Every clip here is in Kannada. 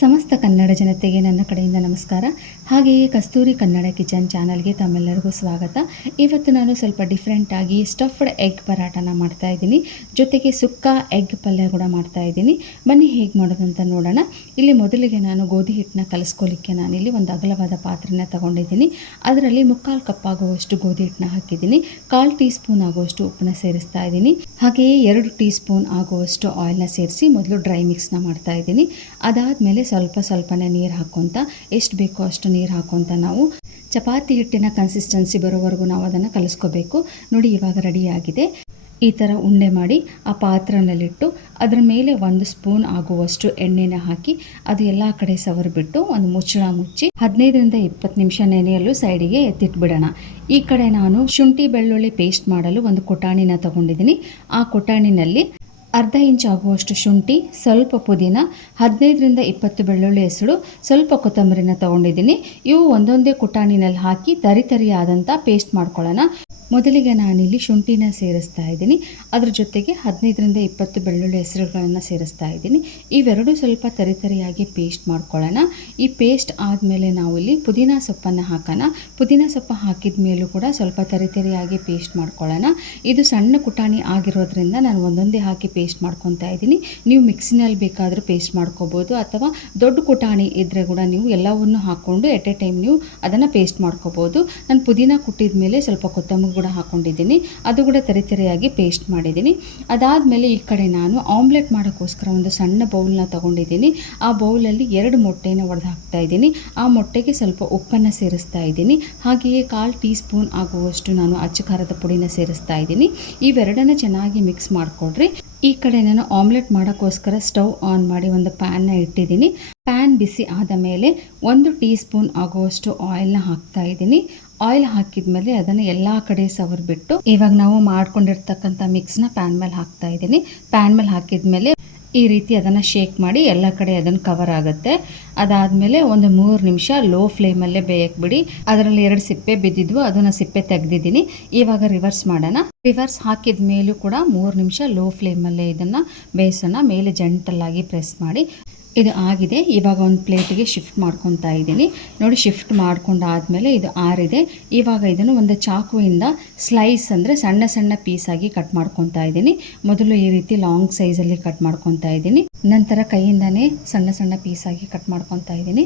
ಸಮಸ್ತ ಕನ್ನಡ ಜನತೆಗೆ ನನ್ನ ಕಡೆಯಿಂದ ನಮಸ್ಕಾರ. ಹಾಗೆಯೇ ಕಸ್ತೂರಿ ಕನ್ನಡ ಕಿಚನ್ ಚಾನಲ್ಗೆ ತಮ್ಮೆಲ್ಲರಿಗೂ ಸ್ವಾಗತ. ಇವತ್ತು ನಾನು ಸ್ವಲ್ಪ ಡಿಫ್ರೆಂಟಾಗಿ ಸ್ಟಫ್ಡ್ ಎಗ್ ಪರಾಟನ ಮಾಡ್ತಾ ಇದ್ದೀನಿ. ಜೊತೆಗೆ ಸುಕ್ಕ ಎಗ್ ಪಲ್ಯ ಕೂಡ ಮಾಡ್ತಾ ಇದ್ದೀನಿ. ಬನ್ನಿ ಹೇಗೆ ಮಾಡೋದಂತ ನೋಡೋಣ. ಇಲ್ಲಿ ಮೊದಲಿಗೆ ನಾನು ಗೋಧಿ ಹಿಟ್ಟನ್ನ ಕಲಿಸ್ಕೊಳ್ಳಿಕ್ಕೆ ನಾನಿಲ್ಲಿ ಒಂದು ಅಗಲವಾದ ಪಾತ್ರೆನ ತಗೊಂಡಿದ್ದೀನಿ. ಅದರಲ್ಲಿ ಮುಕ್ಕಾಲು ಕಪ್ಪಾಗುವಷ್ಟು ಗೋಧಿ ಹಿಟ್ಟನ್ನ ಹಾಕಿದ್ದೀನಿ. ಕಾಲು ಟೀ ಸ್ಪೂನ್ ಆಗುವಷ್ಟು ಉಪ್ಪನ್ನ ಸೇರಿಸ್ತಾ ಇದ್ದೀನಿ. ಹಾಗೆಯೇ ಎರಡು ಟೀ ಸ್ಪೂನ್ ಆಗುವಷ್ಟು ಆಯಿಲ್ನ ಸೇರಿಸಿ ಮೊದಲು ಡ್ರೈ ಮಿಕ್ಸ್ನ ಮಾಡ್ತಾ ಇದ್ದೀನಿ. ಅದಾದಮೇಲೆ ಸ್ವಲ್ಪ ಸ್ವಲ್ಪನೇ ನೀರು ಹಾಕ್ಕೊತ ಎಷ್ಟು ಬೇಕೋ ಅಷ್ಟು ನೀರು ಹಾಕ್ಕೊತ ನಾವು ಚಪಾತಿ ಹಿಟ್ಟಿನ ಕನ್ಸಿಸ್ಟೆನ್ಸಿ ಬರೋವರೆಗೂ ನಾವು ಅದನ್ನು ಕಲಿಸ್ಕೋಬೇಕು. ನೋಡಿ ಇವಾಗ ರೆಡಿಯಾಗಿದೆ ಈ ಥರ ಉಂಡೆ ಮಾಡಿ ಆ ಪಾತ್ರನಲ್ಲಿಟ್ಟು ಅದರ ಮೇಲೆ ಒಂದು ಸ್ಪೂನ್ ಆಗುವಷ್ಟು ಎಣ್ಣೆನ ಹಾಕಿ ಅದು ಎಲ್ಲ ಕಡೆ ಸವರಿಬಿಟ್ಟು ಒಂದು ಮುಚ್ಚಳ ಮುಚ್ಚಿ ಹದಿನೈದರಿಂದ ಇಪ್ಪತ್ತು ನಿಮಿಷ ನೆನೆಯಲು ಸೈಡಿಗೆ ಎತ್ತಿಟ್ಬಿಡೋಣ. ಈ ಕಡೆ ನಾನು ಶುಂಠಿ ಬೆಳ್ಳುಳ್ಳಿ ಪೇಸ್ಟ್ ಮಾಡಲು ಒಂದು ಕೊಟಾಣಿನ ತಗೊಂಡಿದ್ದೀನಿ. ಆ ಕೊಟಾಣಿನಲ್ಲಿ ಅರ್ಧ ಇಂಚ್ ಆಗುವಷ್ಟು ಶುಂಠಿ, ಸ್ವಲ್ಪ ಪುದೀನ, ಹದಿನೈದರಿಂದ ಇಪ್ಪತ್ತು ಬೆಳ್ಳುಳ್ಳಿ ಹೆಸರು, ಸ್ವಲ್ಪ ಕೊತ್ತಂಬರಿನ ತಗೊಂಡಿದ್ದೀನಿ. ಇವು ಒಂದೊಂದೇ ಕುಟಾಣಿನಲ್ಲಿ ಹಾಕಿ ತರಿ ತರಿಯಾದಂಥ ಪೇಸ್ಟ್ ಮಾಡ್ಕೊಳ್ಳೋಣ. ಮೊದಲಿಗೆ ನಾನಿಲ್ಲಿ ಶುಂಠಿನ ಸೇರಿಸ್ತಾ ಇದ್ದೀನಿ. ಅದ್ರ ಜೊತೆಗೆ ಹದಿನೈದರಿಂದ ಇಪ್ಪತ್ತು ಬೆಳ್ಳುಳ್ಳಿ ಹೆಸರುಗಳನ್ನು ಸೇರಿಸ್ತಾ ಇದ್ದೀನಿ. ಇವೆರಡು ಸ್ವಲ್ಪ ತರಿತರಿಯಾಗಿ ಪೇಸ್ಟ್ ಮಾಡ್ಕೊಳ್ಳೋಣ. ಈ ಪೇಸ್ಟ್ ಆದಮೇಲೆ ನಾವು ಇಲ್ಲಿ ಪುದೀನ ಸೊಪ್ಪನ್ನು ಹಾಕೋಣ. ಪುದೀನ ಸೊಪ್ಪು ಹಾಕಿದ ಮೇಲೂ ಕೂಡ ಸ್ವಲ್ಪ ತರಿತರಿಯಾಗಿ ಪೇಸ್ಟ್ ಮಾಡ್ಕೊಳ್ಳೋಣ. ಇದು ಸಣ್ಣ ಕುಟಾಣಿ ಆಗಿರೋದ್ರಿಂದ ನಾನು ಒಂದೊಂದೇ ಹಾಕಿ ಪೇಸ್ಟ್ ಮಾಡ್ಕೊತಾ ಇದ್ದೀನಿ. ನೀವು ಮಿಕ್ಸಿನಲ್ಲಿ ಬೇಕಾದರೂ ಪೇಸ್ಟ್ ಮಾಡ್ಕೋಬೋದು ಅಥವಾ ದೊಡ್ಡ ಕುಟಾಣಿ ಇದ್ದರೆ ಕೂಡ ನೀವು ಎಲ್ಲವನ್ನು ಹಾಕ್ಕೊಂಡು ಎಟ್ ಎ ಟೈಮ್ ನೀವು ಅದನ್ನು ಪೇಸ್ಟ್ ಮಾಡ್ಕೋಬೋದು. ನಾನು ಪುದೀನ ಕುಟ್ಟಿದ ಮೇಲೆ ಸ್ವಲ್ಪ ಕೊತ್ತಂಬರಿ ಕೂಡ ಹಾಕ್ಕೊಂಡಿದ್ದೀನಿ ಅದು ಕೂಡ ತೆರೆ ತೆರೆಯಾಗಿ ಪೇಸ್ಟ್ ಮಾಡಿದ್ದೀನಿ. ಅದಾದಮೇಲೆ ಈ ಕಡೆ ನಾನು ಆಮ್ಲೆಟ್ ಮಾಡೋಕ್ಕೋಸ್ಕರ ಒಂದು ಸಣ್ಣ ಬೌಲ್ನ ತೊಗೊಂಡಿದ್ದೀನಿ. ಆ ಬೌಲಲ್ಲಿ ಎರಡು ಮೊಟ್ಟೆನ ಒಡೆದು ಹಾಕ್ತಾ ಇದ್ದೀನಿ. ಆ ಮೊಟ್ಟೆಗೆ ಸ್ವಲ್ಪ ಉಪ್ಪನ್ನು ಸೇರಿಸ್ತಾ ಇದ್ದೀನಿ. ಹಾಗೆಯೇ ಕಾಲು ಟೀ ಸ್ಪೂನ್ ಆಗುವಷ್ಟು ನಾನು ಅಚ್ಚು ಖಾರದ ಪುಡಿನ ಸೇರಿಸ್ತಾ ಇದ್ದೀನಿ. ಇವೆರಡನ್ನ ಚೆನ್ನಾಗಿ ಮಿಕ್ಸ್ ಮಾಡಿಕೊಡ್ರಿ. ಈ ಕಡೆ ನಾನು ಆಮ್ಲೆಟ್ ಮಾಡೋಕ್ಕೋಸ್ಕರ ಸ್ಟವ್ ಆನ್ ಮಾಡಿ ಒಂದು ಪ್ಯಾನ್ನ ಇಟ್ಟಿದ್ದೀನಿ. ಪ್ಯಾನ್ ಬಿಸಿ ಆದ ಮೇಲೆ ಒಂದು ಟೀ ಸ್ಪೂನ್ ಆಗುವಷ್ಟು ಆಯಿಲ್ನ ಹಾಕ್ತಾ ಇದ್ದೀನಿ. ಆಯಿಲ್ ಹಾಕಿದ ಮೇಲೆ ಅದನ್ನು ಎಲ್ಲ ಕಡೆ ಸವರ್ಬಿಟ್ಟು ಇವಾಗ ನಾವು ಮಾಡ್ಕೊಂಡಿರ್ತಕ್ಕಂಥ ಮಿಕ್ಸ್ನ ಪ್ಯಾನ್ ಮೇಲೆ ಹಾಕ್ತಾ ಇದ್ದೀನಿ. ಪ್ಯಾನ್ ಮೇಲೆ ಹಾಕಿದ ಮೇಲೆ ಈ ರೀತಿ ಅದನ್ನು ಶೇಕ್ ಮಾಡಿ ಎಲ್ಲ ಕಡೆ ಅದನ್ನು ಕವರ್ ಆಗುತ್ತೆ. ಅದಾದಮೇಲೆ ಒಂದು ಮೂರು ನಿಮಿಷ ಲೋ ಫ್ಲೇಮಲ್ಲೇ ಬೇಯಕ್ಕೆ ಬಿಡಿ. ಅದರಲ್ಲಿ ಎರಡು ಸಿಪ್ಪೆ ಬಿದ್ದಿದ್ವು, ಅದನ್ನು ಸಿಪ್ಪೆ ತೆಗೆದಿದ್ದೀನಿ. ಇವಾಗ ರಿವರ್ಸ್ ಮಾಡೋಣ. ರಿವರ್ಸ್ ಹಾಕಿದ ಮೇಲೂ ಕೂಡ ಮೂರು ನಿಮಿಷ ಲೋ ಫ್ಲೇಮಲ್ಲೇ ಇದನ್ನು ಬೇಯಿಸೋಣ. ಮೇಲೆ ಜಂಟಲ್ಲಾಗಿ ಪ್ರೆಸ್ ಮಾಡಿ. ಇದು ಆಗಿದೆ. ಇವಾಗ ಒಂದು ಪ್ಲೇಟಿಗೆ ಶಿಫ್ಟ್ ಮಾಡ್ಕೊತಾ ಇದ್ದೀನಿ. ನೋಡಿ ಶಿಫ್ಟ್ ಮಾಡ್ಕೊಂಡಾದಮೇಲೆ ಇದು ಆರಿದೆ. ಇವಾಗ ಇದನ್ನು ಒಂದು ಚಾಕುವಿಂದ ಸ್ಲೈಸ್ ಅಂದರೆ ಸಣ್ಣ ಸಣ್ಣ ಪೀಸಾಗಿ ಕಟ್ ಮಾಡ್ಕೊತಾ ಇದ್ದೀನಿ. ಮೊದಲು ಈ ರೀತಿ ಲಾಂಗ್ ಸೈಜಲ್ಲಿ ಕಟ್ ಮಾಡ್ಕೊತಾ ಇದ್ದೀನಿ. ನಂತರ ಕೈಯಿಂದನೇ ಸಣ್ಣ ಸಣ್ಣ ಪೀಸಾಗಿ ಕಟ್ ಮಾಡ್ಕೊತಾ ಇದ್ದೀನಿ.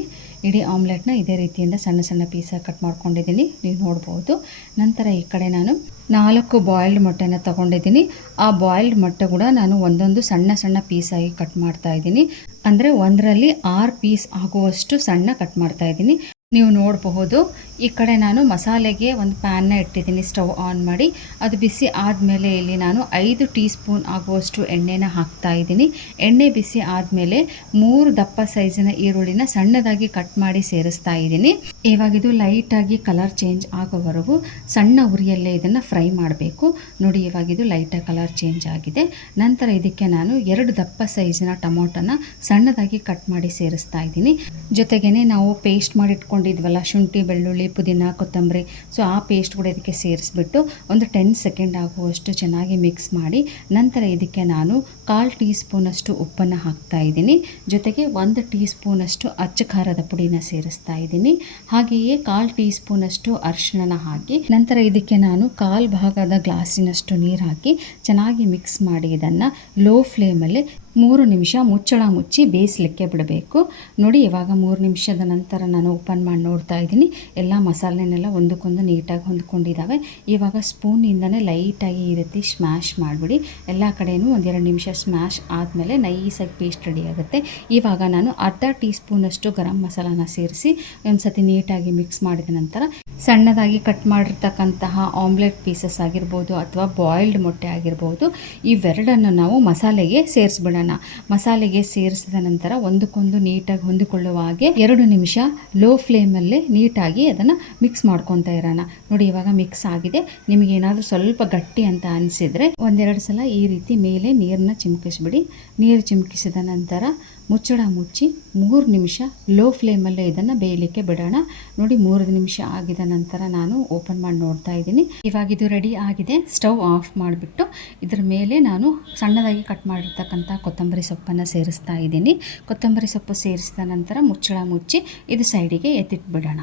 ಇಡೀ ಆಮ್ಲೆಟ್ನ ಇದೇ ರೀತಿಯಿಂದ ಸಣ್ಣ ಸಣ್ಣ ಪೀಸಾಗಿ ಕಟ್ ಮಾಡ್ಕೊಂಡಿದ್ದೀನಿ. ನೀವು ನೋಡ್ಬೋದು. ನಂತರ ಈ ಕಡೆ ನಾನು ನಾಲ್ಕು ಬಾಯ್ಲ್ಡ್ ಮೊಟ್ಟೆನ ತೊಗೊಂಡಿದ್ದೀನಿ. ಆ ಬಾಯ್ಲ್ಡ್ ಮೊಟ್ಟೆ ಕೂಡ ನಾನು ಒಂದೊಂದು ಸಣ್ಣ ಸಣ್ಣ ಪೀಸಾಗಿ ಕಟ್ ಮಾಡ್ತಾ ಇದ್ದೀನಿ. ಅಂದರೆ ಒಂದರಲ್ಲಿ ಆರು ಪೀಸ್ ಆಗುವಷ್ಟು ಸಣ್ಣ ಕಟ್ ಮಾಡ್ತಾ ಇದ್ದೀನಿ. ನೀವು ನೋಡಬಹುದು ಈ ಕಡೆ ನಾನು ಮಸಾಲೆಗೆ ಒಂದು ಪ್ಯಾನ್ನ ಇಟ್ಟಿದ್ದೀನಿ ಸ್ಟವ್ ಆನ್ ಮಾಡಿ. ಅದು ಬಿಸಿ ಆದಮೇಲೆ ಇಲ್ಲಿ ನಾನು ಐದು ಟೀ ಸ್ಪೂನ್ ಆಗುವಷ್ಟು ಎಣ್ಣೆನ ಹಾಕ್ತಾ ಇದ್ದೀನಿ. ಎಣ್ಣೆ ಬಿಸಿ ಆದಮೇಲೆ ಮೂರು ದಪ್ಪ ಸೈಜಿನ ಈರುಳ್ಳಿನ ಸಣ್ಣದಾಗಿ ಕಟ್ ಮಾಡಿ ಸೇರಿಸ್ತಾ ಇದ್ದೀನಿ. ಇವಾಗ ಇದು ಲೈಟಾಗಿ ಕಲರ್ ಚೇಂಜ್ ಆಗೋವರೆಗೂ ಸಣ್ಣ ಉರಿಯಲ್ಲೇ ಇದನ್ನು ಫ್ರೈ ಮಾಡಬೇಕು. ನೋಡಿ ಇವಾಗ ಇದು ಲೈಟಾಗಿ ಕಲರ್ ಚೇಂಜ್ ಆಗಿದೆ. ನಂತರ ಇದಕ್ಕೆ ನಾನು ಎರಡು ದಪ್ಪ ಸೈಜಿನ ಟೊಮೊಟೊನ ಸಣ್ಣದಾಗಿ ಕಟ್ ಮಾಡಿ ಸೇರಿಸ್ತಾ ಇದ್ದೀನಿ. ಜೊತೆಗೇನೆ ನಾವು ಪೇಸ್ಟ್ ಮಾಡಿ ಇಟ್ಕೊಂಡಿದ್ವಲ್ಲ ಶುಂಠಿ, ಬೆಳ್ಳುಳ್ಳಿ ಪುದೀನ ಕೊತ್ತಂಬರಿ. ಸೊ ಆ ಪೇಸ್ಟ್ ಕೂಡ ಇದಕ್ಕೆ ಸೇರಿಸ್ಬಿಟ್ಟು ಒಂದು ಟೆನ್ ಸೆಕೆಂಡ್ ಆಗುವಷ್ಟು ಚೆನ್ನಾಗಿ ಮಿಕ್ಸ್ ಮಾಡಿ, ನಂತರ ಇದಕ್ಕೆ ನಾನು ಕಾಲು ಟೀ ಸ್ಪೂನಷ್ಟು ಉಪ್ಪನ್ನು ಹಾಕ್ತಾ ಇದ್ದೀನಿ. ಜೊತೆಗೆ ಒಂದು ಟೀ ಸ್ಪೂನಷ್ಟು ಅಚ್ಚ ಖಾರದ ಪುಡಿನ ಸೇರಿಸ್ತಾ ಇದ್ದೀನಿ. ಹಾಗೆಯೇ ಕಾಲು ಟೀ ಸ್ಪೂನಷ್ಟು ಅರಿಶಿಣನ ಹಾಕಿ, ನಂತರ ಇದಕ್ಕೆ ನಾನು ಕಾಲು ಭಾಗದ ಗ್ಲಾಸಿನಷ್ಟು ನೀರು ಹಾಕಿ ಚೆನ್ನಾಗಿ ಮಿಕ್ಸ್ ಮಾಡಿ ಇದನ್ನು ಲೋ ಫ್ಲೇಮಲ್ಲಿ ಮೂರು ನಿಮಿಷ ಮುಚ್ಚಳ ಮುಚ್ಚಿ ಬೇಯಿಸಲಿಕ್ಕೆ ಬಿಡಬೇಕು. ನೋಡಿ, ಇವಾಗ ಮೂರು ನಿಮಿಷದ ನಂತರ ನಾನು ಓಪನ್ ಮಾಡಿ ನೋಡ್ತಾ ಇದ್ದೀನಿ. ಎಲ್ಲ ಮಸಾಲೆನೆಲ್ಲ ಒಂದಕ್ಕೊಂದು ನೀಟಾಗಿ ಹೊಂದ್ಕೊಂಡಿದ್ದಾವೆ. ಇವಾಗ ಸ್ಪೂನಿಂದನೇ ಲೈಟಾಗಿ ಈ ರೀತಿ ಸ್ಮ್ಯಾಶ್ ಮಾಡಿಬಿಡಿ. ಎಲ್ಲ ಕಡೆಯೂ ಒಂದೆರಡು ನಿಮಿಷ ಸ್ಮ್ಯಾಶ್ ಆದಮೇಲೆ ನೈಸಾಗಿ ಪೇಸ್ಟ್ ರೆಡಿ ಆಗುತ್ತೆ. ಇವಾಗ ನಾನು ಅರ್ಧ ಟೀ ಸ್ಪೂನಷ್ಟು ಗರಂ ಮಸಾಲಾನ ಸೇರಿಸಿ ಒಂದು ಸತಿ ನೀಟಾಗಿ ಮಿಕ್ಸ್ ಮಾಡಿದ ನಂತರ ಸಣ್ಣದಾಗಿ ಕಟ್ ಮಾಡಿರ್ತಕ್ಕಂತಹ ಆಮ್ಲೆಟ್ ಪೀಸಸ್ ಆಗಿರ್ಬೋದು ಅಥವಾ ಬಾಯ್ಲ್ಡ್ ಮೊಟ್ಟೆ ಆಗಿರ್ಬೋದು, ಇವೆರಡನ್ನು ನಾವು ಮಸಾಲೆಗೆ ಸೇರಿಸ್ಬಿಡೋಣ. ಮಸಾಲೆಗೆ ಸೇರಿಸಿದ ನಂತರ ಒಂದಕ್ಕೊಂದು ನೀಟಾಗಿ ಹೊಂದಿಕೊಳ್ಳುವ ಹಾಗೆ ಎರಡು ನಿಮಿಷ ಲೋ ಫ್ಲೇಮಲ್ಲೇ ನೀಟಾಗಿ ಅದನ್ನು ಮಿಕ್ಸ್ ಮಾಡ್ಕೊತಾ ಇರೋಣ. ನೋಡಿ ಇವಾಗ ಮಿಕ್ಸ್ ಆಗಿದೆ. ನಿಮಗೆ ಏನಾದರೂ ಸ್ವಲ್ಪ ಗಟ್ಟಿ ಅಂತ ಅನಿಸಿದರೆ ಒಂದೆರಡು ಸಲ ಈ ರೀತಿ ಮೇಲೆ ನೀರನ್ನ ಚಿಮ್ಕಿಸ್ಬಿಡಿ. ನೀರು ಚಿಮುಕಿಸಿದ ನಂತರ ಮುಚ್ಚಳ ಮುಚ್ಚಿ ಮೂರು ನಿಮಿಷ ಲೋ ಫ್ಲೇಮಲ್ಲೇ ಇದನ್ನು ಬೇಯಲಿಕ್ಕೆ ಬಿಡೋಣ. ನೋಡಿ ಮೂರು ನಿಮಿಷ ಆಗಿದ ನಂತರ ನಾನು ಓಪನ್ ಮಾಡಿ ನೋಡ್ತಾ ಇದ್ದೀನಿ. ಇವಾಗ ಇದು ರೆಡಿ ಆಗಿದೆ. ಸ್ಟವ್ ಆಫ್ ಮಾಡಿಬಿಟ್ಟು ಇದರ ಮೇಲೆ ನಾನು ಸಣ್ಣದಾಗಿ ಕಟ್ ಮಾಡಿರ್ತಕ್ಕಂಥ ಕೊತ್ತಂಬರಿ ಸೊಪ್ಪನ್ನು ಸೇರಿಸ್ತಾ ಇದ್ದೀನಿ. ಕೊತ್ತಂಬರಿ ಸೊಪ್ಪು ಸೇರಿಸಿದ ನಂತರ ಮುಚ್ಚಳ ಮುಚ್ಚಿ ಇದು ಸೈಡಿಗೆ ಎತ್ತಿಟ್ಬಿಡೋಣ.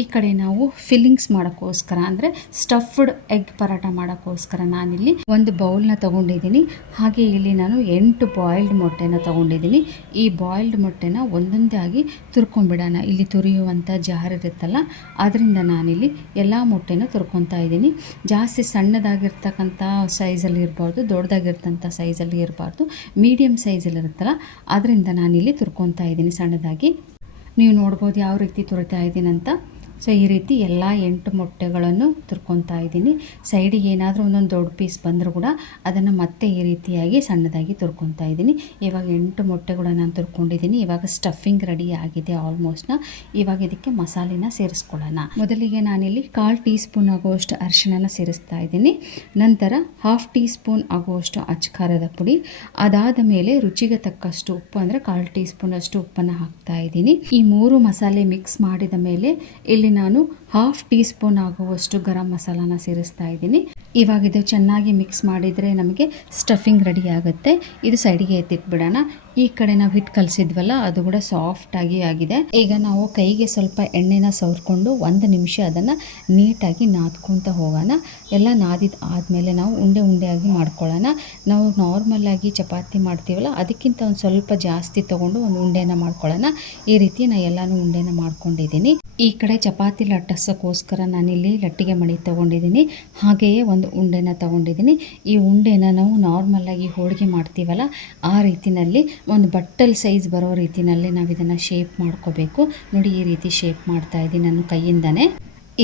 ಈ ಕಡೆ ನಾವು ಫಿಲ್ಲಿಂಗ್ಸ್ ಮಾಡೋಕ್ಕೋಸ್ಕರ ಅಂದರೆ ಸ್ಟಫ್ಡ್ ಎಗ್ ಪರಾಟ ಮಾಡೋಕ್ಕೋಸ್ಕರ ನಾನಿಲ್ಲಿ ಒಂದು ಬೌಲ್ನ ತೊಗೊಂಡಿದ್ದೀನಿ. ಹಾಗೆ ಇಲ್ಲಿ ನಾನು ಎಂಟು ಬಾಯ್ಲ್ಡ್ ಮೊಟ್ಟೆನ ತೊಗೊಂಡಿದ್ದೀನಿ. ಈ ಬಾಯ್ಲ್ಡ್ ಮೊಟ್ಟೆನ ಒಂದೊಂದೇ ಆಗಿ ತುರ್ಕೊಂಡ್ಬಿಡೋಣ ಇಲ್ಲಿ ತುರಿಯುವಂಥ ಜಾರ್ ಇರುತ್ತಲ್ಲ ಅದರಿಂದ ನಾನಿಲ್ಲಿ ಎಲ್ಲ ಮೊಟ್ಟೆನ ತುರ್ಕೊತಾ ಇದ್ದೀನಿ. ಜಾಸ್ತಿ ಸಣ್ಣದಾಗಿರ್ತಕ್ಕಂಥ ಸೈಜಲ್ಲಿ ಇರಬಾರ್ದು, ದೊಡ್ಡದಾಗಿರ್ತಂಥ ಸೈಜಲ್ಲಿ ಇರಬಾರ್ದು ಮೀಡಿಯಮ್ ಸೈಜಲ್ಲಿ ಇರುತ್ತಲ್ಲ ಅದರಿಂದ ನಾನಿಲ್ಲಿ ತುರ್ಕೊತಾ ಇದ್ದೀನಿ ಸಣ್ಣದಾಗಿ. ನೀವು ನೋಡ್ಬೋದು ಯಾವ ರೀತಿ ತುರಿತಾ ಇದ್ದೀನಂತ. ಸೊ ಈ ರೀತಿ ಎಲ್ಲ ಎಂಟು ಮೊಟ್ಟೆಗಳನ್ನು ತುರ್ಕೊತಾ ಇದ್ದೀನಿ. ಸೈಡಿಗೆ ಏನಾದರೂ ಒಂದೊಂದು ದೊಡ್ಡ ಪೀಸ್ ಬಂದರೂ ಕೂಡ ಅದನ್ನು ಮತ್ತೆ ಈ ರೀತಿಯಾಗಿ ಸಣ್ಣದಾಗಿ ತುರ್ಕೊತಾ ಇದ್ದೀನಿ. ಇವಾಗ ಎಂಟು ಮೊಟ್ಟೆಗಳನ್ನು ನಾನು ತುರ್ಕೊಂಡಿದ್ದೀನಿ. ಇವಾಗ ಸ್ಟಫಿಂಗ್ ರೆಡಿ ಆಗಿದೆ ಆಲ್ಮೋಸ್ಟ್ನ ಇವಾಗ ಇದಕ್ಕೆ ಮಸಾಲೆನ ಸೇರಿಸ್ಕೊಳ್ಳೋಣ. ಮೊದಲಿಗೆ ನಾನಿಲ್ಲಿ ಕಾಲು ಟೀ ಸ್ಪೂನ್ ಆಗುವಷ್ಟು ಅರಿಶಿಣನ ಸೇರಿಸ್ತಾ ಇದ್ದೀನಿ. ನಂತರ ಹಾಫ್ ಟೀ ಸ್ಪೂನ್ ಆಗುವಷ್ಟು ಅಚ್ಕಾರದ ಪುಡಿ. ಅದಾದ ಮೇಲೆ ರುಚಿಗೆ ತಕ್ಕಷ್ಟು ಉಪ್ಪು ಅಂದರೆ ಕಾಲು ಟೀ ಸ್ಪೂನ್ ಅಷ್ಟು ಉಪ್ಪನ್ನು ಹಾಕ್ತಾ ಇದ್ದೀನಿ. ಈ ಮೂರು ಮಸಾಲೆ ಮಿಕ್ಸ್ ಮಾಡಿದ ಮೇಲೆ ಇಲ್ಲಿ ನಾನು ಹಾಫ್ ಟೀ ಸ್ಪೂನ್ ಆಗುವಷ್ಟು ಗರಂ ಮಸಾಲಾನ ಸೇರಿಸ್ತಾ ಇದ್ದೀನಿ. ಇವಾಗ ಇದು ಚೆನ್ನಾಗಿ ಮಿಕ್ಸ್ ಮಾಡಿದರೆ ನಮಗೆ ಸ್ಟಫಿಂಗ್ ರೆಡಿ ಆಗುತ್ತೆ. ಇದು ಸೈಡಿಗೆ ಎತ್ತಿಟ್ಬಿಡೋಣ. ಈ ಕಡೆ ನಾವು ಹಿಟ್ಟು ಕಲಸಿದ್ವಲ್ಲ, ಅದು ಕೂಡ ಸಾಫ್ಟಾಗಿ ಆಗಿದೆ. ಈಗ ನಾವು ಕೈಗೆ ಸ್ವಲ್ಪ ಎಣ್ಣೆನ ಸವರ್ಕೊಂಡು ಒಂದು ನಿಮಿಷ ಅದನ್ನು ನೀಟಾಗಿ ನಾದ್ಕೊತ ಹೋಗೋಣ. ಎಲ್ಲ ನಾದಿದ ಆದಮೇಲೆ ನಾವು ಉಂಡೆ ಉಂಡೆಯಾಗಿ ಮಾಡ್ಕೊಳ್ಳೋಣ. ನಾವು ನಾರ್ಮಲಾಗಿ ಚಪಾತಿ ಮಾಡ್ತೀವಲ್ಲ, ಅದಕ್ಕಿಂತ ಒಂದು ಸ್ವಲ್ಪ ಜಾಸ್ತಿ ತೊಗೊಂಡು ಒಂದು ಉಂಡೆನ ಮಾಡ್ಕೊಳ್ಳೋಣ. ಈ ರೀತಿ ನಾನು ಎಲ್ಲನೂ ಉಂಡೆನ ಮಾಡ್ಕೊಂಡಿದ್ದೀನಿ. ಈ ಕಡೆ ಚಪಾತಿ ಲಟ್ಟಿಸೋಕ್ಕೋಸ್ಕರ ನಾನಿಲ್ಲಿ ಲಟ್ಟಿಗೆ ಮಣಿ ತೊಗೊಂಡಿದ್ದೀನಿ. ಹಾಗೆಯೇ ಒಂದು ಉಂಡೆನ ತೊಗೊಂಡಿದ್ದೀನಿ. ಈ ಉಂಡೆನ ನಾವು ನಾರ್ಮಲಾಗಿ ಹೋಳಿಗೆ ಮಾಡ್ತೀವಲ್ಲ, ಆ ರೀತಿನಲ್ಲಿ ಒಂದು ಬಟ್ಟಲ್ ಸೈಜ್ ಬರೋ ರೀತಿಯಲ್ಲಿ ನಾವು ಇದನ್ನು ಶೇಪ್ ಮಾಡ್ಕೋಬೇಕು. ನೋಡಿ ಈ ರೀತಿ ಶೇಪ್ ಮಾಡ್ತಾ ಇದ್ದೀನಿ ನಾನು ಕೈಯಿಂದನೇ.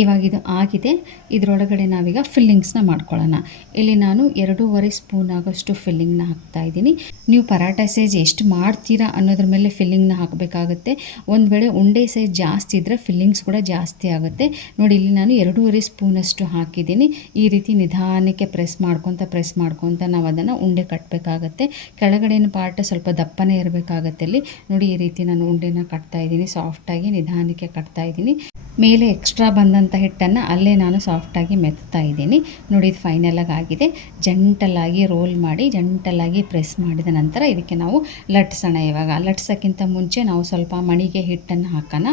ಇವಾಗ ಇದು ಆಗಿದೆ. ಇದರೊಳಗಡೆ ನಾವೀಗ ಫಿಲ್ಲಿಂಗ್ಸ್ನ ಮಾಡ್ಕೊಳ್ಳೋಣ. ಇಲ್ಲಿ ನಾನು ಎರಡೂವರೆ ಸ್ಪೂನ್ ಆಗೋಷ್ಟು ಫಿಲ್ಲಿಂಗ್ನ ಹಾಕ್ತಾ ಇದ್ದೀನಿ. ನೀವು ಪರಾಟ ಸೈಜ್ ಎಷ್ಟು ಮಾಡ್ತೀರಾ ಅನ್ನೋದ್ರ ಮೇಲೆ ಫಿಲ್ಲಿಂಗ್ನ ಹಾಕಬೇಕಾಗುತ್ತೆ. ಒಂದು ವೇಳೆ ಉಂಡೆ ಸೈಜ್ ಜಾಸ್ತಿ ಇದ್ದರೆ ಫಿಲ್ಲಿಂಗ್ಸ್ ಕೂಡ ಜಾಸ್ತಿ ಆಗುತ್ತೆ. ನೋಡಿ, ಇಲ್ಲಿ ನಾನು ಎರಡೂವರೆ ಸ್ಪೂನಷ್ಟು ಹಾಕಿದ್ದೀನಿ. ಈ ರೀತಿ ನಿಧಾನಕ್ಕೆ ಪ್ರೆಸ್ ಮಾಡ್ಕೊತ ಪ್ರೆಸ್ ಮಾಡ್ಕೊತ ನಾವು ಅದನ್ನು ಉಂಡೆ ಕಟ್ಟಬೇಕಾಗತ್ತೆ ಕೆಳಗಡೆನ ಪಾರ್ಟ್ ಸ್ವಲ್ಪ ದಪ್ಪನೇ ಇರಬೇಕಾಗತ್ತೆ ಇಲ್ಲಿ. ನೋಡಿ, ಈ ರೀತಿ ನಾನು ಉಂಡೆನ ಕಟ್ತಾ ಇದ್ದೀನಿ. ಸಾಫ್ಟಾಗಿ ನಿಧಾನಕ್ಕೆ ಕಟ್ತಾ ಇದ್ದೀನಿ. ಮೇಲೆ ಎಕ್ಸ್ಟ್ರಾ ಬಂದಂಥ ಹಿಟ್ಟನ್ನು ಅಲ್ಲೇ ನಾನು ಸಾಫ್ಟಾಗಿ ಮೆತ್ತಾ ಇದ್ದೀನಿ. ನೋಡಿ ಇದು ಫೈನಲಾಗಿ ಆಗಿದೆ. ಜಂಟಲಾಗಿ ರೋಲ್ ಮಾಡಿ ಜಂಟಲಾಗಿ ಪ್ರೆಸ್ ಮಾಡಿದ ನಂತರ ಇದಕ್ಕೆ ನಾವು ಲಟ್ಸೋಣ ಇವಾಗ. ಲಟ್ಸೋಕ್ಕಿಂತ ಮುಂಚೆ ನಾವು ಸ್ವಲ್ಪ ಮಣಿಗೆ ಹಿಟ್ಟನ್ನು ಹಾಕೋಣ.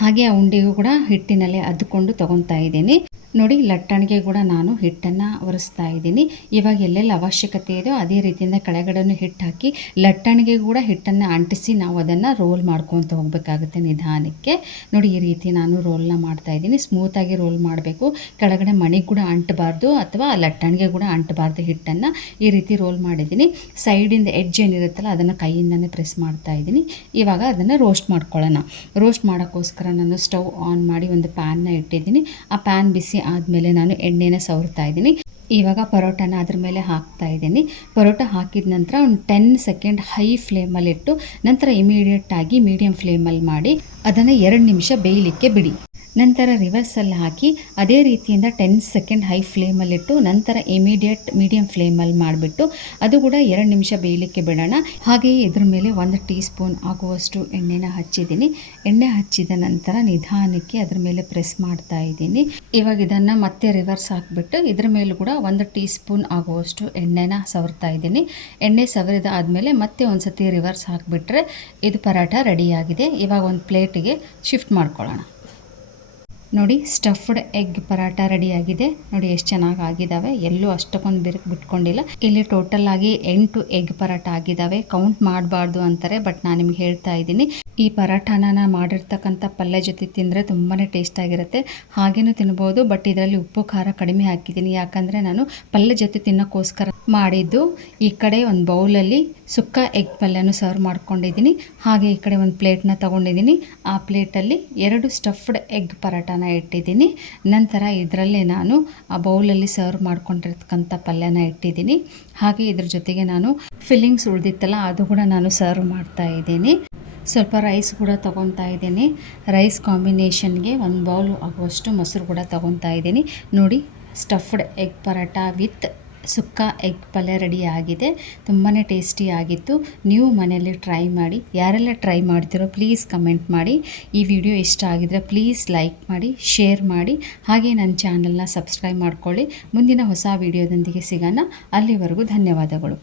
ಹಾಗೆ ಆ ಉಂಡೆಗೂ ಕೂಡ ಹಿಟ್ಟಿನಲ್ಲೇ ಅದ್ಕೊಂಡು ತೊಗೊತಾ ಇದ್ದೀನಿ. ನೋಡಿ, ಲಟ್ಟಣಿಗೆ ಕೂಡ ನಾನು ಹಿಟ್ಟನ್ನು ಒರೆಸ್ತಾ ಇದ್ದೀನಿ. ಇವಾಗ ಎಲ್ಲೆಲ್ಲಿ ಅವಶ್ಯಕತೆ ಇದೆಯೋ ಅದೇ ರೀತಿಯಿಂದ ಕೆಳಗಡೆನೂ ಹಿಟ್ಟು ಹಾಕಿ, ಲಟ್ಟಣಿಗೆ ಕೂಡ ಹಿಟ್ಟನ್ನು ಅಂಟಿಸಿ ನಾವು ಅದನ್ನು ರೋಲ್ ಮಾಡ್ಕೊತ ಹೋಗಬೇಕಾಗುತ್ತೆ ನಿಧಾನಕ್ಕೆ. ನೋಡಿ, ಈ ರೀತಿ ನಾನು ರೋಲ್ನ ಮಾಡ್ತಾ ಇದ್ದೀನಿ. ಸ್ಮೂತಾಗಿ ರೋಲ್ ಮಾಡಬೇಕು. ಕೆಳಗಡೆ ಮಣಿಗೆ ಕೂಡ ಅಂಟಬಾರ್ದು ಅಥವಾ ಲಟ್ಟಣಿಗೆ ಕೂಡ ಅಂಟಬಾರ್ದು ಹಿಟ್ಟನ್ನು. ಈ ರೀತಿ ರೋಲ್ ಮಾಡಿದ್ದೀನಿ. ಸೈಡಿಂದ ಎಡ್ಜ್ ಏನಿರುತ್ತಲ್ಲ, ಅದನ್ನು ಕೈಯಿಂದನೇ ಪ್ರೆಸ್ ಮಾಡ್ತಾ ಇದ್ದೀನಿ. ಇವಾಗ ಅದನ್ನು ರೋಸ್ಟ್ ಮಾಡ್ಕೊಳ್ಳೋಣ. ರೋಸ್ಟ್ ಮಾಡೋಕ್ಕೋಸ್ಕರ ನಾನು ಸ್ಟವ್ ಆನ್ ಮಾಡಿ ಒಂದು ಪ್ಯಾನ್ನ ಇಟ್ಟಿದ್ದೀನಿ. ಆ ಪ್ಯಾನ್ ಬಿಸಿ ಆದಮೇಲೆ ನಾನು ಎಣ್ಣೆನ ಸವರ್ತಾ ಇದ್ದೀನಿ. ಇವಾಗ ಪರೋಟಾನ ಅದ್ರ ಮೇಲೆ ಹಾಕ್ತಾ ಇದ್ದೀನಿ. ಪರೋಟ ಹಾಕಿದ ನಂತರ ಒಂದು ಟೆನ್ ಸೆಕೆಂಡ್ ಹೈ ಫ್ಲೇಮಲ್ಲಿಟ್ಟು ನಂತರ ಇಮಿಡಿಯೇಟಾಗಿ ಮೀಡಿಯಂ ಫ್ಲೇಮಲ್ಲಿ ಮಾಡಿ ಅದನ್ನು ಎರಡು ನಿಮಿಷ ಬೇಯಲಿಕ್ಕೆ ಬಿಡಿ. ನಂತರ ರಿವರ್ಸಲ್ಲಿ ಹಾಕಿ ಅದೇ ರೀತಿಯಿಂದ ಟೆನ್ ಸೆಕೆಂಡ್ ಹೈ ಫ್ಲೇಮಲ್ಲಿಟ್ಟು ನಂತರ ಇಮಿಡಿಯೇಟ್ ಮೀಡಿಯಂ ಫ್ಲೇಮಲ್ಲಿ ಮಾಡಿಬಿಟ್ಟು ಅದು ಕೂಡ ಎರಡು ನಿಮಿಷ ಬೇಯಲಿಕ್ಕೆ ಬಿಡೋಣ. ಹಾಗೆಯೇ ಇದ್ರ ಮೇಲೆ ಒಂದು ಟೀ ಸ್ಪೂನ್ ಆಗುವಷ್ಟು ಎಣ್ಣೆನ ಹಚ್ಚಿದ್ದೀನಿ. ಎಣ್ಣೆ ಹಚ್ಚಿದ ನಂತರ ನಿಧಾನಕ್ಕೆ ಅದ್ರ ಮೇಲೆ ಪ್ರೆಸ್ ಮಾಡ್ತಾ ಇದ್ದೀನಿ. ಇವಾಗ ಇದನ್ನು ಮತ್ತೆ ರಿವರ್ಸ್ ಹಾಕಿಬಿಟ್ಟು ಇದ್ರ ಮೇಲೆ ಕೂಡ ಒಂದು ಟೀ ಸ್ಪೂನ್ ಆಗುವಷ್ಟು ಎಣ್ಣೆನ ಸವರ್ತಾ ಇದ್ದೀನಿ. ಎಣ್ಣೆ ಸವರಿದ ಆದಮೇಲೆ ಮತ್ತೆ ಒಂದು ಸತಿ ರಿವರ್ಸ್ ಹಾಕಿಬಿಟ್ರೆ ಇದು ಪರಾಟ ರೆಡಿಯಾಗಿದೆ ಇವಾಗ ಒಂದು ಪ್ಲೇಟಿಗೆ ಶಿಫ್ಟ್ ಮಾಡ್ಕೊಳ್ಳೋಣ. ನೋಡಿ ಸ್ಟಫ್ಡ್ ಎಗ್ ಪರಾಟ ಆಗಿದೆ ನೋಡಿ, ಎಷ್ಟು ಚೆನ್ನಾಗಿ ಆಗಿದ್ದಾವೆ ಎಲ್ಲೂ ಅಷ್ಟಕ್ಕೊಂದು ಬಿರುಕು ಬಿಟ್ಕೊಂಡಿಲ್ಲ. ಇಲ್ಲಿ ಟೋಟಲ್ ಆಗಿ ಎಂಟು ಎಗ್ ಪರಾಟ ಆಗಿದ್ದಾವೆ ಕೌಂಟ್ ಮಾಡಬಾರ್ದು ಅಂತಾರೆ ಬಟ್ ನಾನು ನಿಮ್ಗೆ ಹೇಳ್ತಾ ಇದ್ದೀನಿ. ಈ ಪರಾಠನ ನಾನು ಮಾಡಿರ್ತಕ್ಕಂಥ ಪಲ್ಯ ಜೊತೆ ತಿಂದರೆ ತುಂಬಾ ಟೇಸ್ಟ್ ಆಗಿರುತ್ತೆ. ಹಾಗೇನೂ ತಿನ್ಬೋದು ಬಟ್ ಇದರಲ್ಲಿ ಉಪ್ಪು, ಖಾರ ಕಡಿಮೆ ಹಾಕಿದ್ದೀನಿ. ಯಾಕಂದರೆ ನಾನು ಪಲ್ಯ ಜೊತೆ ತಿನ್ನೋಕ್ಕೋಸ್ಕರ ಮಾಡಿದ್ದು. ಈ ಕಡೆ ಒಂದು ಬೌಲಲ್ಲಿ ಸುಕ್ಕ ಎಗ್ ಪಲ್ಯನೂ ಸರ್ವ್ ಮಾಡ್ಕೊಂಡಿದ್ದೀನಿ. ಹಾಗೆ ಈ ಕಡೆ ಒಂದು ಪ್ಲೇಟ್ನ ತೊಗೊಂಡಿದ್ದೀನಿ. ಆ ಪ್ಲೇಟಲ್ಲಿ ಎರಡು ಸ್ಟಫ್ಡ್ ಎಗ್ ಪರಾಟನ ಇಟ್ಟಿದ್ದೀನಿ. ನಂತರ ಇದರಲ್ಲೇ ನಾನು ಆ ಬೌಲಲ್ಲಿ ಸರ್ವ್ ಮಾಡ್ಕೊಂಡಿರ್ತಕ್ಕಂಥ ಪಲ್ಯನ ಇಟ್ಟಿದ್ದೀನಿ. ಹಾಗೆ ಇದ್ರ ಜೊತೆಗೆ ನಾನು ಫಿಲ್ಲಿಂಗ್ಸ್ ಉಳಿದಿತ್ತಲ್ಲ, ಅದು ಕೂಡ ನಾನು ಸರ್ವ್ ಮಾಡ್ತಾ ಇದ್ದೀನಿ. ಸ್ವಲ್ಪ ರೈಸ್ ಕೂಡ ತೊಗೊತಾ ಇದ್ದೀನಿ. ರೈಸ್ ಕಾಂಬಿನೇಷನ್ಗೆ ಒಂದು ಬೌಲ್ ಆಗುವಷ್ಟು ಮೊಸರು ಕೂಡ ತೊಗೊತಾ ಇದ್ದೀನಿ. ನೋಡಿ stuffed egg paratha with sukka, egg ಪಲ್ಯ ರೆಡಿ ಆಗಿದೆ. ತುಂಬಾ ಟೇಸ್ಟಿ ಆಗಿತ್ತು. ನೀವು ಮನೆಯಲ್ಲಿ ಟ್ರೈ ಮಾಡಿ. ಯಾರೆಲ್ಲ ಟ್ರೈ ಮಾಡ್ತೀರೋ ಪ್ಲೀಸ್ ಕಮೆಂಟ್ ಮಾಡಿ. ಈ ವಿಡಿಯೋ ಇಷ್ಟ ಆಗಿದ್ರೆ ಪ್ಲೀಸ್ ಲೈಕ್ ಮಾಡಿ ಶೇರ್ ಮಾಡಿ. ಹಾಗೆ ನನ್ನ ಚಾನಲ್ನ ಸಬ್ಸ್ಕ್ರೈಬ್ ಮಾಡ್ಕೊಳ್ಳಿ. ಮುಂದಿನ ಹೊಸ ವಿಡಿಯೋದೊಂದಿಗೆ ಸಿಗೋಣ. ಅಲ್ಲಿವರೆಗೂ ಧನ್ಯವಾದಗಳು.